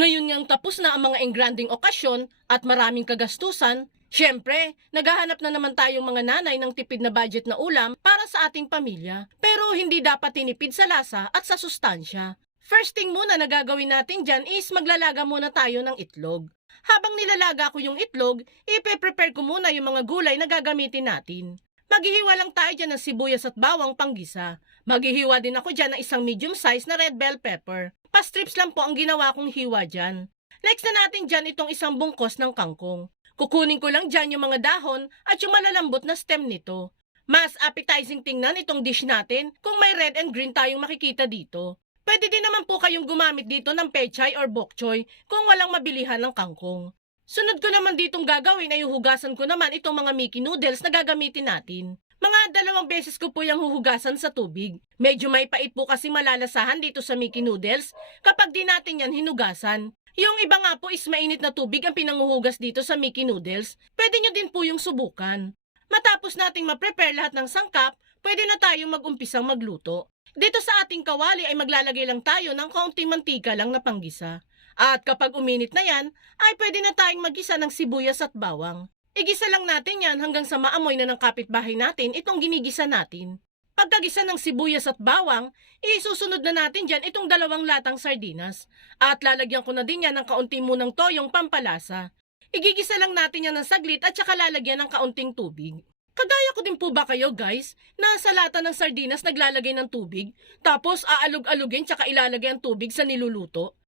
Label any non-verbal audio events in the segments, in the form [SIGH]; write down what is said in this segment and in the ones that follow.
Ngayon ngang tapos na ang mga engranding okasyon at maraming kagastusan, syempre, naghahanap na naman tayong mga nanay ng tipid na budget na ulam para sa ating pamilya. Pero hindi dapat tinipid sa lasa at sa sustansya. First thing muna na gagawin natin dyan is maglalaga muna tayo ng itlog. Habang nilalaga ko yung itlog, ipe-prepare ko muna yung mga gulay na gagamitin natin. Maghihiwa lang tayo dyan ng sibuyas at bawang panggisa. Maghihiwa din ako dyan ng isang medium size na red bell pepper. Pa-strips lang po ang ginawa kong hiwa dyan. Next na natin dyan itong isang bungkos ng kangkong. Kukunin ko lang dyan yung mga dahon at yung malalambot na stem nito. Mas appetizing tingnan itong dish natin kung may red and green tayong makikita dito. Pwede din naman po kayong gumamit dito ng pechay or bok choy kung walang mabilihan ng kangkong. Sunod ko naman ditong gagawin ay huhugasan ko naman itong mga Mickey noodles na gagamitin natin. Mga dalawang beses ko po yung huhugasan sa tubig. Medyo may pait po kasi malalasahan dito sa Mickey noodles kapag di natin yan hinugasan. Yung iba nga po is mainit na tubig ang pinanguhugas dito sa Mickey noodles. Pwede nyo din po yung subukan. Matapos nating ma-prepare lahat ng sangkap, pwede na tayong mag-umpisang magluto. Dito sa ating kawali ay maglalagay lang tayo ng kaunting mantika lang na panggisa. At kapag uminit na yan, ay pwede na tayong magisa ng sibuyas at bawang. Igisa lang natin yan hanggang sa maamoy na ng kapitbahay natin itong ginigisa natin. Pagkagisa ng sibuyas at bawang, isusunod na natin dyan itong dalawang latang sardinas. At lalagyan ko na din yan ng kaunting munang toyong pampalasa. Igigisa lang natin yan ng saglit at saka lalagyan ng kaunting tubig. Kagaya ko din po ba kayo guys, na sa lata ng sardinas naglalagay ng tubig, tapos aalog-alugin tsaka ilalagay ang tubig sa niluluto?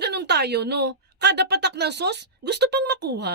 Ganun tayo, no? Kada patak ng sauce, gusto pang makuha.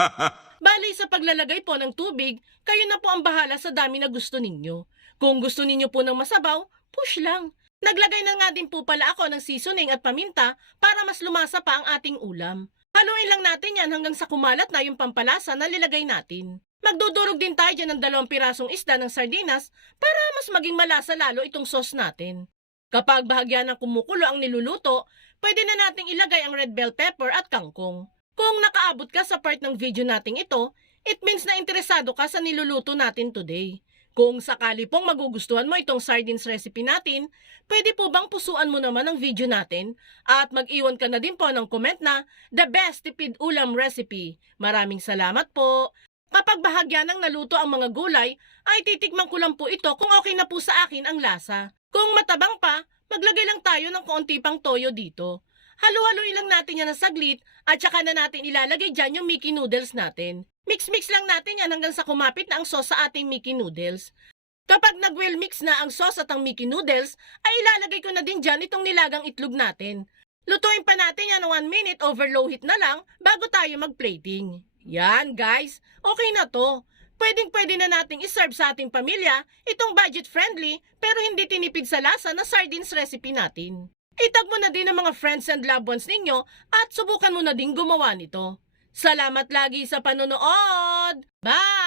[LAUGHS] Bali sa paglalagay po ng tubig, kayo na po ang bahala sa dami na gusto ninyo. Kung gusto ninyo po ng masabaw, push lang. Naglagay na nga din po pala ako ng seasoning at paminta para mas lumasa pa ang ating ulam. Haluin lang natin yan hanggang sa kumalat na yung pampalasa na nilagay natin. Magdudurog din tayo dyan ng dalawang pirasong isda ng sardinas para mas maging malasa lalo itong sauce natin. Kapag bahagya ng kumukulo ang niluluto, pwede na nating ilagay ang red bell pepper at kangkong. Kung nakaabot ka sa part ng video nating ito, it means na interesado ka sa niluluto natin today. Kung sakali pong magugustuhan mo itong sardines recipe natin, pwede po bang pusuan mo naman ang video natin at mag-iwan ka na din po ng comment na The Best Tipid Ulam Recipe. Maraming salamat po! Kapag bahagya ng naluto ang mga gulay, ay titikman ko lang po ito kung okay na po sa akin ang lasa. Kung matabang pa, maglagay lang tayo ng konti pang toyo dito. Halo-haloy lang natin yan ng saglit at saka na natin ilalagay dyan yung Mickey noodles natin. Mix-mix lang natin yan hanggang sa kumapit na ang sauce sa ating Mickey noodles. Kapag nag-well mix na ang sauce at ang Mickey noodles, ay ilalagay ko na din dyan itong nilagang itlog natin. Lutuin pa natin yan 1 minute over low heat na lang bago tayo mag-plating. Yan guys, okay na to. Pwedeng pwede na nating iserve sa ating pamilya itong budget friendly pero hindi tinipid sa lasa na sardines recipe natin. Itag mo na din ang mga friends and loved ones ninyo at subukan mo na din gumawa nito. Salamat lagi sa panonood! Bye!